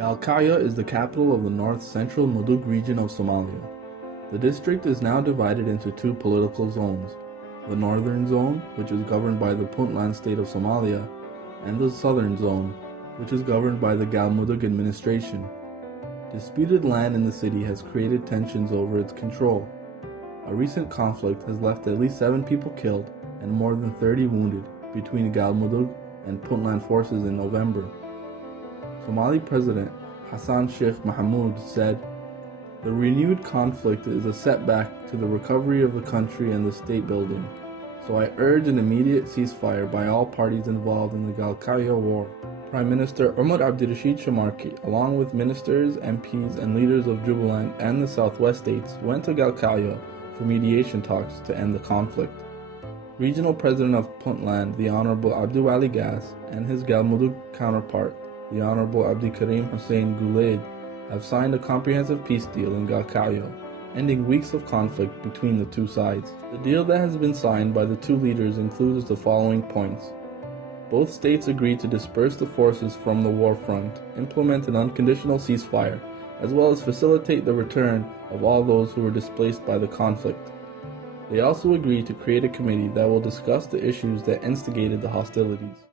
Galkayo is the capital of the north-central Mudug region of Somalia. The district is now divided into two political zones, the northern zone, which is governed by the Puntland state of Somalia, and the southern zone, which is governed by the Galmudug administration. Disputed land in the city has created tensions over its control. A recent conflict has left at least 7 people killed and more than 30 wounded between Galmudug and Puntland forces in November. Somali President Hassan Sheikh Mohamud said, "The renewed conflict is a setback to the recovery of the country and the state building, so I urge an immediate ceasefire by all parties involved in the Galkayo war." Prime Minister Umar Abdirashid Shamarki, along with ministers, MPs, and leaders of Jubaland and the Southwest states, went to Galkayo for mediation talks to end the conflict. Regional President of Puntland, the Honorable Abdul Ali Gas, and his Galmudug counterpart, the Honorable Abdikarim Hussein Gulaid, have signed a comprehensive peace deal in Galkayo, ending weeks of conflict between the two sides. The deal that has been signed by the two leaders includes the following points. Both states agreed to disperse the forces from the war front, implement an unconditional ceasefire, as well as facilitate the return of all those who were displaced by the conflict. They also agreed to create a committee that will discuss the issues that instigated the hostilities.